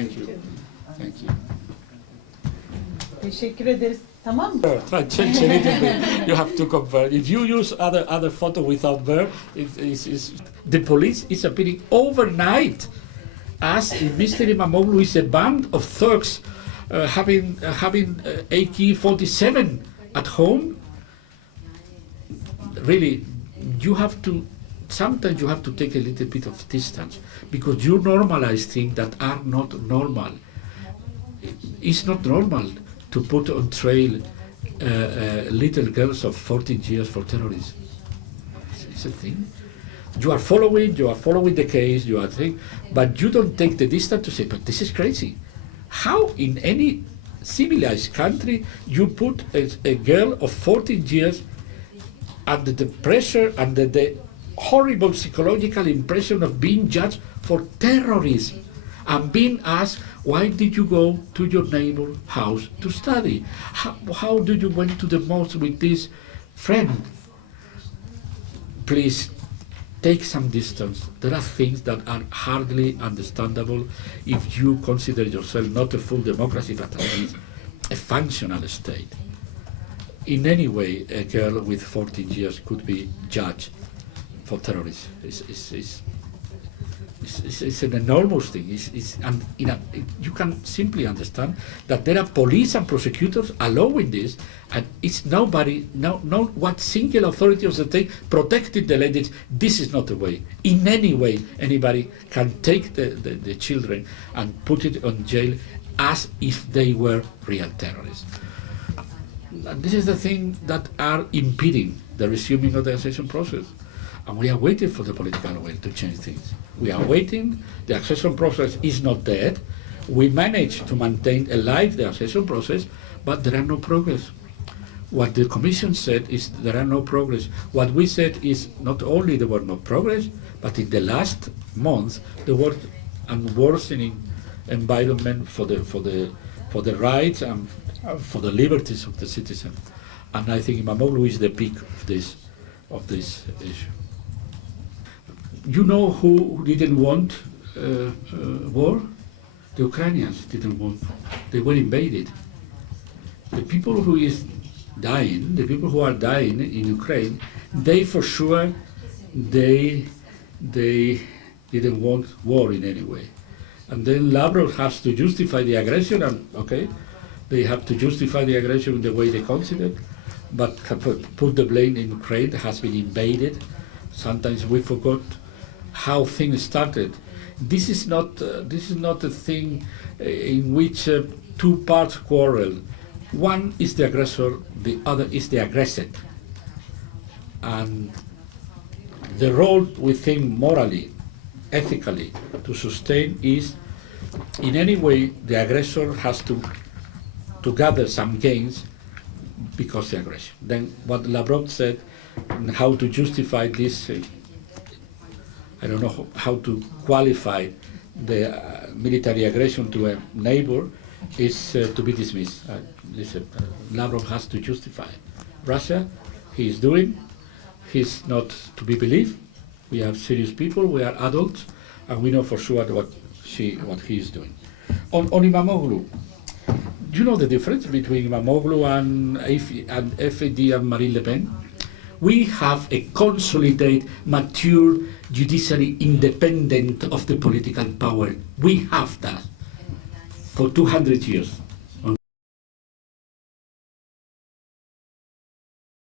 Thank you. Thank you. Teşekkür ederiz. Tamam mı? Try change a little bit. You have to convert. If you use other photo without verb, the police is appearing overnight as Mr. Imamoglu is a band of thugs having AK-47 at home. Really, sometimes you have to take a little bit of distance because you normalize things that are not normal. It's not normal to put on trail little girls of 14 years for terrorism. It's a thing. You are following the case, but you don't take the distance to say, but this is crazy. How in any civilized country you put a girl of 14 years under the pressure, under the horrible psychological impression of being judged for terrorism and being asked, why did you go to your neighbor's house to study? How did you went to the mosque with this friend? Please take some distance. There are things that are hardly understandable if you consider yourself not a full democracy, but at least a functional state. In any way, a girl with 14 years could be judged for terrorism. It's an enormous thing. You can simply understand that there are police and prosecutors allowing this, and it's nobody, no one single authority of the state protected the ladies. This is not the way. In any way, anybody can take the children and put it on jail as if they were real terrorists. And this is the thing that are impeding the resuming of the accession process. And we are waiting for the political will to change things. We are waiting. The accession process is not dead. We managed to maintain alive the accession process, but there are no progress. What the Commission said is there are no progress. What we said is not only there were no progress, but in the last month there was a worsening environment for the rights and for the liberties of the citizen. And I think Imamoglu is the peak of this issue. You know who didn't want war? The Ukrainians didn't want. They were invaded. The people who is dying, the people who are dying in Ukraine, they for sure they didn't want war in any way. And then Lavrov has to justify the aggression, and okay, they have to justify the aggression in the way they consider, but put the blame in Ukraine that has been invaded. Sometimes we forgot how things started. This is not a thing in which two parts quarrel. One is the aggressor, the other is the aggressed. And the role we think morally, ethically, to sustain is, in any way, the aggressor has to gather some gains because of the aggression. Then what Lavrov said, and how to justify this, I don't know how to qualify the military aggression to a neighbor, is to be dismissed. Listen, Lavrov has to justify. Russia, he's not to be believed. We are serious people, we are adults, and we know for sure what he is doing. On Imamoglu, do you know the difference between Imamoglu and FAD and Marine Le Pen? We have a consolidated, mature, judiciary independent of the political power. We have that for 200 years.